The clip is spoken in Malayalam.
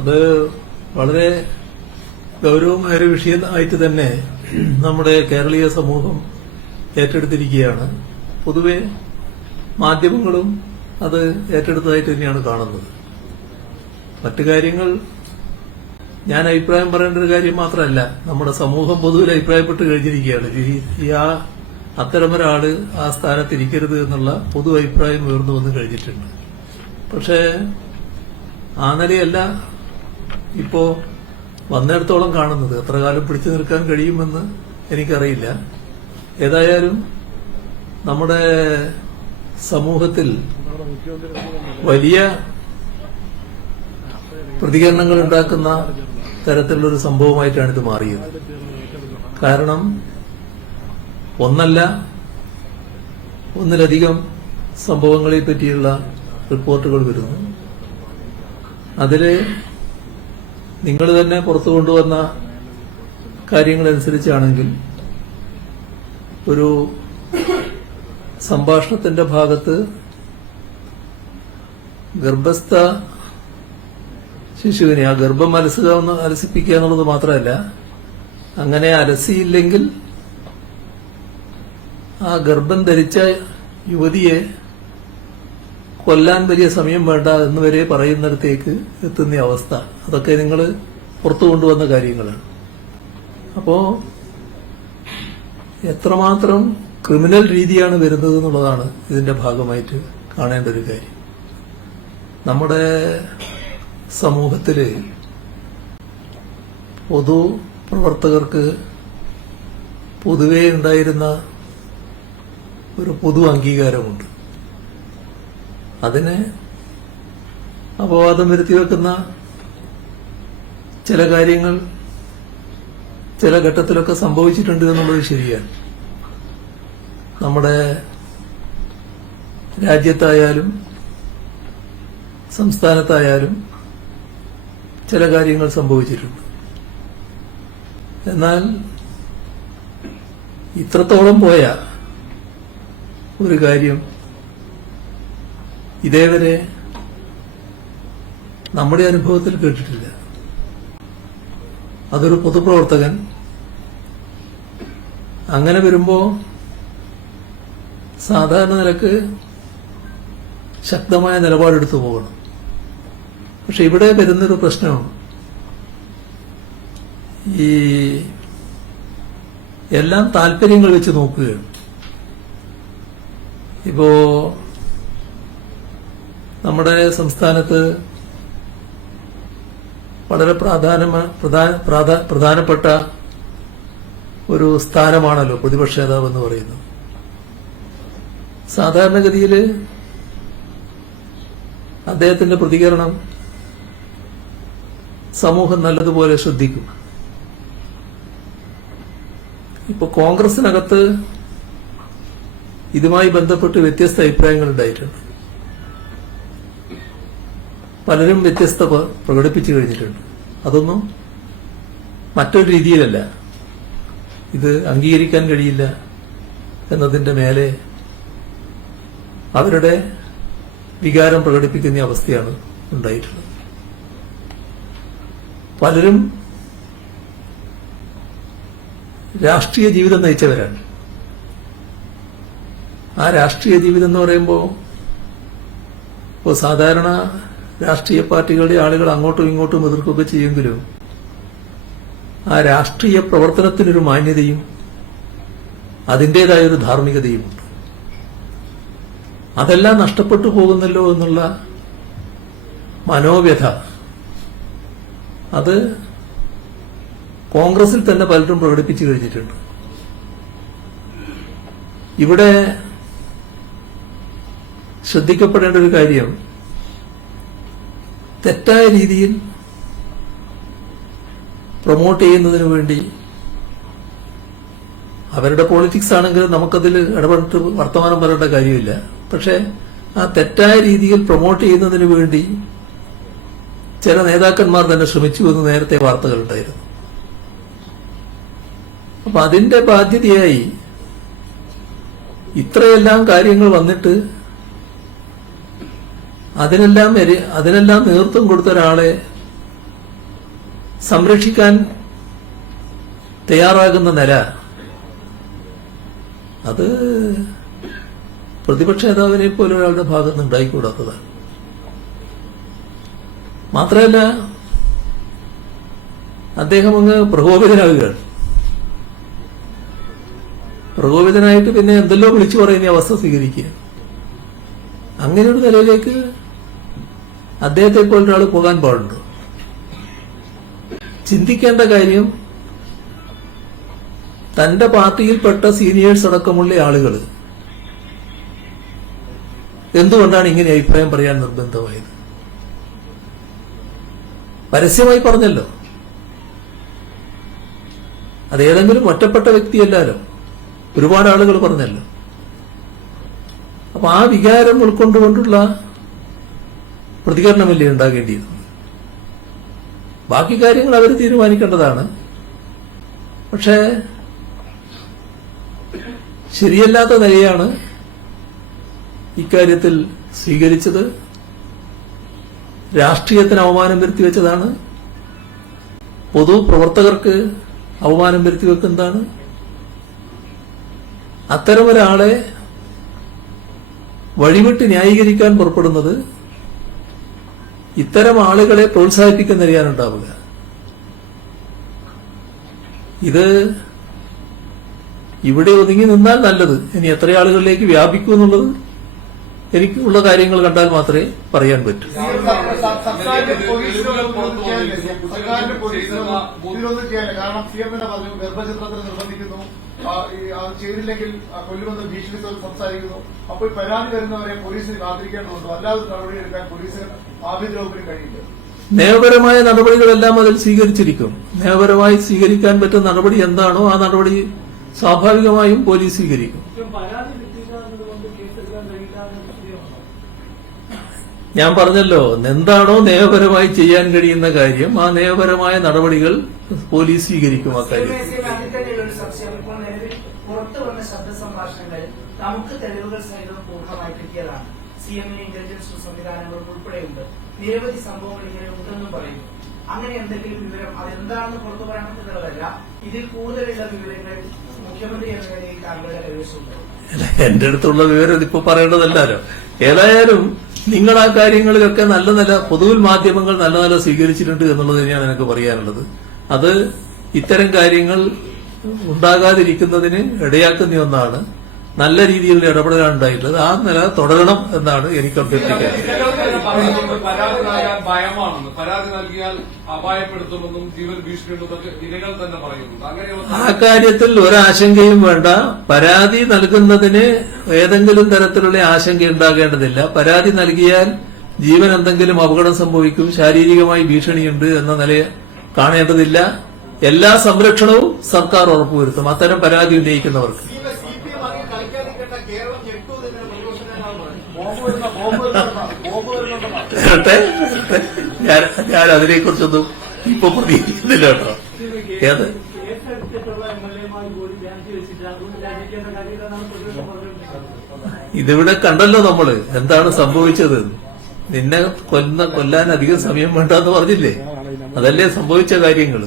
അത് വളരെ ഗൗരവമായ ഒരു വിഷയമായിട്ട് തന്നെ നമ്മുടെ കേരളീയ സമൂഹം ഏറ്റെടുത്തിരിക്കുകയാണ്. പൊതുവെ മാധ്യമങ്ങളും അത് ഏറ്റെടുത്തതായിട്ട് തന്നെയാണ് കാണുന്നത്. മറ്റു കാര്യങ്ങൾ ഞാൻ അഭിപ്രായം പറയേണ്ട ഒരു കാര്യം മാത്രമല്ല. നമ്മുടെ സമൂഹം പൊതുവിൽ അഭിപ്രായപ്പെട്ട് കഴിഞ്ഞിരിക്കുകയാണ്. ആ അത്തരമൊരാൾ ആ സ്ഥാനത്തിരിക്കരുത് എന്നുള്ള പൊതു അഭിപ്രായം ഉയർന്നു വന്ന് കഴിഞ്ഞിട്ടുണ്ട്. പക്ഷേ ആ നിലയല്ല ഇപ്പോ വന്നിടത്തോളം കാണുന്നത് എത്ര കാലം പിടിച്ചു നിൽക്കാൻ കഴിയുമെന്ന് എനിക്കറിയില്ല. ഏതായാലും നമ്മുടെ സമൂഹത്തിൽ വലിയ പ്രതികരണങ്ങൾ ഉണ്ടാക്കുന്ന തരത്തിലുള്ള ഒരു സംഭവമായിട്ടാണ് ഇത് മാറിയത്. കാരണം ഒന്നല്ല ഒന്നിലധികം സംഭവങ്ങളെ പറ്റിയുള്ള റിപ്പോർട്ടുകൾ വരുന്നു. അതിൽ നിങ്ങൾ തന്നെ പുറത്തു കൊണ്ടുവന്ന കാര്യങ്ങളനുസരിച്ചാണെങ്കിൽ ഒരു സംഭാഷണത്തിന്റെ ഭാഗത്ത് ഗർഭസ്ഥ ശിശുവിനെ ആ ഗർഭം അലസുക എന്ന് അലസിപ്പിക്കുക എന്നുള്ളത് മാത്രമല്ല അങ്ങനെ അലസിയില്ലെങ്കിൽ ആ ഗർഭം ധരിച്ച യുവതിയെ കൊല്ലാൻ വലിയ സമയം വേണ്ട എന്ന് വരെ പറയുന്നിടത്തേക്ക് എത്തുന്ന അവസ്ഥ. അതൊക്കെ നിങ്ങൾ പുറത്തു കൊണ്ടുവന്ന കാര്യങ്ങളാണ്. അപ്പോ എത്രമാത്രം ക്രിമിനൽ രീതിയാണ് വരുന്നത് എന്നുള്ളതാണ് ഇതിന്റെ ഭാഗമായിട്ട് കാണേണ്ട ഒരു കാര്യം. നമ്മുടെ സമൂഹത്തിൽ പൊതു പ്രവർത്തകർക്ക് പൊതുവേ ഉണ്ടായിരുന്ന ഒരു പൊതു അംഗീകാരമുണ്ട്. അതിന് അപവാദം വരുത്തി വെക്കുന്ന ചില കാര്യങ്ങൾ ചില ഘട്ടത്തിലൊക്കെ സംഭവിച്ചിട്ടുണ്ട് എന്നുള്ളത് ശരിയാണ്. നമ്മുടെ രാജ്യത്തായാലും സംസ്ഥാനത്തായാലും ചില കാര്യങ്ങൾ സംഭവിച്ചിട്ടുണ്ട്. എന്നാൽ ഇത്രത്തോളം പോയ ഒരു കാര്യം ഇതേവരെ നമ്മുടെ അനുഭവത്തിൽ കേട്ടിട്ടില്ല. അതൊരു പൊതുപ്രവർത്തകൻ അങ്ങനെ വരുമ്പോ സാധാരണ നിലയ്ക്ക് ശക്തമായ നിലപാടെടുത്തു പോകണം. പക്ഷെ ഇവിടെ വരുന്നൊരു പ്രശ്നം ഈ എല്ലാം താല്പര്യങ്ങൾ വെച്ച് നോക്കുകയാണ്. ഇപ്പോ നമ്മുടെ സംസ്ഥാനത്ത് വളരെ പ്രാധാന്യ പ്രധാന പ്രധാനപ്പെട്ട ഒരു സ്ഥാനമാണല്ലോ പ്രതിപക്ഷ നേതാവ് എന്ന് പറയുന്നത്. സാധാരണഗതിയിൽ അദ്ദേഹത്തിന്റെ പ്രതികരണം സമൂഹം നല്ലതുപോലെ ശ്രദ്ധിക്കും. ഇപ്പൊ കോൺഗ്രസിനകത്ത് ഇതുമായി ബന്ധപ്പെട്ട് വ്യത്യസ്ത അഭിപ്രായങ്ങൾ ഉണ്ടായിട്ടുണ്ട്. പലരും വ്യത്യസ്ത പ്രകടിപ്പിച്ചു കഴിഞ്ഞിട്ടുണ്ട്. അതൊന്നും മറ്റൊരു രീതിയിലല്ല. ഇത് അംഗീകരിക്കാൻ കഴിയില്ല എന്നതിന്റെ മേലെ അവരുടെ വികാരം പ്രകടിപ്പിക്കുന്ന അവസ്ഥയാണ് ഉണ്ടായിട്ടുള്ളത്. പലരും രാഷ്ട്രീയ ജീവിതം നയിച്ചവരാണ്. ആ രാഷ്ട്രീയ ജീവിതം എന്ന് പറയുമ്പോൾ ഇപ്പോൾ സാധാരണ രാഷ്ട്രീയ പാർട്ടികളുടെ ആളുകൾ അങ്ങോട്ടും ഇങ്ങോട്ടും എതിർക്കുകയൊക്കെ ചെയ്യുമെങ്കിലും ആ രാഷ്ട്രീയ പ്രവർത്തനത്തിനൊരു മാന്യതയും അതിന്റെതായ ഒരു ധാർമ്മികതയുമുണ്ട് അതെല്ലാം നഷ്ടപ്പെട്ടു പോകുന്നല്ലോ എന്നുള്ള മനോവ്യഥ. അത് കോൺഗ്രസിൽ തന്നെ പലരും പ്രകടിപ്പിച്ചു കഴിഞ്ഞിട്ടുണ്ട്. ഇവിടെ ശ്രദ്ധിക്കപ്പെടേണ്ട ഒരു കാര്യം തെറ്റായ രീതിയിൽ പ്രൊമോട്ട് ചെയ്യുന്നതിന് വേണ്ടി അവരുടെ പോളിറ്റിക്സ് ആണെങ്കിൽ നമുക്കതിൽ ഇടപെട്ട് വർത്തമാനം പറയേണ്ട കാര്യമില്ല. പക്ഷേ ആ തെറ്റായ രീതിയിൽ പ്രൊമോട്ട് ചെയ്യുന്നതിന് വേണ്ടി ചില നേതാക്കന്മാർ തന്നെ ശ്രമിച്ചു എന്ന് നേരത്തെ വാർത്തകളുണ്ടായിരുന്നു അപ്പൊ അതിന്റെ ബാധ്യതയായി ഇത്രയെല്ലാം കാര്യങ്ങൾ വന്നിട്ട് അതിനെല്ലാം അതിനെല്ലാം നേതൃത്വം കൊടുത്ത ഒരാളെ സംരക്ഷിക്കാൻ തയ്യാറാകുന്ന നില. അത് പ്രതിപക്ഷ നേതാവിനെ പോലെ ഒരാളുടെ ഭാഗത്ത് നിന്ന് ഉണ്ടായിക്കൂടാത്തതാണ്. മാത്രമല്ല അദ്ദേഹം അങ്ങ് പ്രകോപിതനാവുകയാണ്. പ്രകോപിതനായിട്ട് പിന്നെ എന്തെല്ലോ വിളിച്ചു പറയുന്ന അവസ്ഥ സ്വീകരിക്കുക. അങ്ങനെ ഒരു നിലയിലേക്ക് അദ്ദേഹത്തെ പോലൊരാൾ പോകാൻ പാടുണ്ടോ? ചിന്തിക്കേണ്ട കാര്യം തന്റെ പാർട്ടിയിൽപ്പെട്ട സീനിയേഴ്സ് അടക്കമുള്ള ആളുകൾ എന്തുകൊണ്ടാണ് ഇങ്ങനെ അഭിപ്രായം പറയാൻ നിർബന്ധമായത്? പരസ്യമായി പറഞ്ഞല്ലോ. അത് ഏതെങ്കിലും ഒറ്റപ്പെട്ട വ്യക്തിയല്ലാലോ. ഒരുപാട് ആളുകൾ പറഞ്ഞല്ലോ. അപ്പൊ ആ വികാരം ഉൾക്കൊണ്ടുകൊണ്ടുള്ള പ്രതികരണമല്ലേ ഉണ്ടാകേണ്ടിയിരുന്നത്? ബാക്കി കാര്യങ്ങൾ അവർ തീരുമാനിക്കേണ്ടതാണ്. പക്ഷേ ശരിയല്ലാത്ത നിലയാണ് ഇക്കാര്യത്തിൽ സ്വീകരിച്ചത്. രാഷ്ട്രീയത്തിന് അവമാനം വരുത്തി വെച്ചതാണ്. പൊതുപ്രവർത്തകർക്ക് അവമാനം വരുത്തി വെക്കുന്നതാണ്. അത്തരമൊരാളെ വഴിവിട്ട് ന്യായീകരിക്കാൻ പുറപ്പെടുന്നത് ഇത്തരം ആളുകളെ പ്രോത്സാഹിപ്പിക്കുന്നറിയാനുണ്ടാവുക ഇത് ഇവിടെ ഒതുങ്ങി നിന്നാൽ നല്ലത്. ഇനി എത്ര ആളുകളിലേക്ക് വ്യാപിക്കൂ എന്നുള്ളത് എനിക്കുള്ള കാര്യങ്ങൾ കണ്ടാൽ മാത്രമേ പറയാൻ പറ്റൂ. ചെയ്തില്ലെങ്കിൽ കൊല്ലുമെന്ന് ഭീഷണി സംസാരിക്കുന്നു അപ്പോൾ പരാതി വരുന്നവരെ പോലീസിന് കാത്തിരിക്കേണ്ടതുണ്ടോ അല്ലാതെ നടപടിയെടുക്കാൻ പോലീസിന് ആഭ്യന്തര വകുപ്പിന് കഴിയില്ല നിയമപരമായ നടപടികളെല്ലാം അതിൽ സ്വീകരിച്ചിരിക്കും. നിയമപരമായി സ്വീകരിക്കാൻ പറ്റുന്ന നടപടി എന്താണോ ആ നടപടി സ്വാഭാവികമായും പോലീസ് സ്വീകരിക്കും പരാതി കിട്ടിയില്ലാത്തതുകൊണ്ട് കേസെടുക്കാൻ കഴിയില്ല എന്ന വിഷയമാണോ ഞാൻ പറഞ്ഞല്ലോ എന്താണോ നിയമപരമായി ചെയ്യാൻ കഴിയുന്ന കാര്യം ആ നിയമപരമായ നടപടികൾ പോലീസ് സ്വീകരിക്കും അക്കാര്യം കാര്യം. നമുക്ക് തെളിവുകൾ സഹിതം പൂർണമായി കിട്ടിയതാണ്. സി എമ്മിന് ഇന്റലിജൻസ് സംവിധാനങ്ങൾ ഉൾപ്പെടെയുണ്ട്. നിരവധി സംഭവങ്ങൾ ഇങ്ങനെ ഉണ്ടെന്നും പറയുന്നു. അങ്ങനെ എന്തെങ്കിലും വിവരം അതെന്താണെന്ന് പുറത്തു പറയാമെന്നുള്ളതല്ല ഇതിൽ കൂടുതലുള്ള വിവരങ്ങൾ മുഖ്യമന്ത്രി എന്ന നിലയിൽ താങ്കളുടെ കൈവശമുണ്ട്. എന്റെ അടുത്തുള്ള വിവരം ഇപ്പൊ പറയേണ്ടതല്ലോ ഏതായാലും നിങ്ങൾ ആ കാര്യങ്ങളിലൊക്കെ നല്ല നല്ല പൊതുവിൽ മാധ്യമങ്ങൾ നല്ല നല്ല സ്വീകരിച്ചിട്ടുണ്ട് എന്നുള്ളത് തന്നെയാണ് എനിക്ക് പറയാനുള്ളത്. അത് ഇത്തരം കാര്യങ്ങൾ ഉണ്ടാകാതിരിക്കുന്നതിന് ഇടയാക്കുന്ന ഒന്നാണ്. നല്ല രീതിയിലുള്ള ഇടപെടലാണ് ഉണ്ടായിട്ടുള്ളത്. ആ നില തുടരണം എന്നാണ് എനിക്ക് പറയുന്നുണ്ട് ആ കാര്യത്തിൽ ഒരാശങ്കയും വേണ്ട. പരാതി നൽകുന്നതിന് ഏതെങ്കിലും തരത്തിലുള്ള ആശങ്ക ഉണ്ടാകേണ്ടതില്ല. പരാതി നൽകിയാൽ ജീവൻ എന്തെങ്കിലും അപകടം സംഭവിക്കും. ശാരീരികമായി ഭീഷണിയുണ്ട് എന്ന നിലയെ കാണേണ്ടതില്ല. എല്ലാ സംരക്ഷണവും സർക്കാർ ഉറപ്പുവരുത്തും. അത്തരം പരാതി ഉന്നയിക്കുന്നവർക്ക് സി പി എം അങ്ങനെ കളിക്കാതിരിക്കേണ്ട കേരളം ഞെട്ടു എന്ന് പ്രതിപക്ഷ നേതാവ് പറഞ്ഞു. ബോംബ് വരുന്ന ബോംബ് വരുന്ന ബോംബ് വരുന്നുണ്ടെന്നാണ് വരട്ടെ ഞാൻ ഞാൻ അതിനെക്കുറിച്ചൊന്നും ഇപ്പൊ പ്രതികരിക്കുന്നില്ല കേട്ടോ ഏത് കേസെടുത്തിട്ടുള്ള എം എൽ എമാർ ഞാൻ അതിനെ കുറിച്ചൊന്നും ഇപ്പൊ കാര്യമില്ലെന്നാണ് കേട്ടോ. ഏത്? ഇതിവിടെ കണ്ടല്ലോ നമ്മൾ. എന്താണ് സംഭവിച്ചത്? നിന്നെ കൊല്ല കൊല്ലാൻ അധികം സമയം വേണ്ടെന്ന് പറഞ്ഞില്ലേ? അതല്ലേ സംഭവിച്ച കാര്യങ്ങൾ?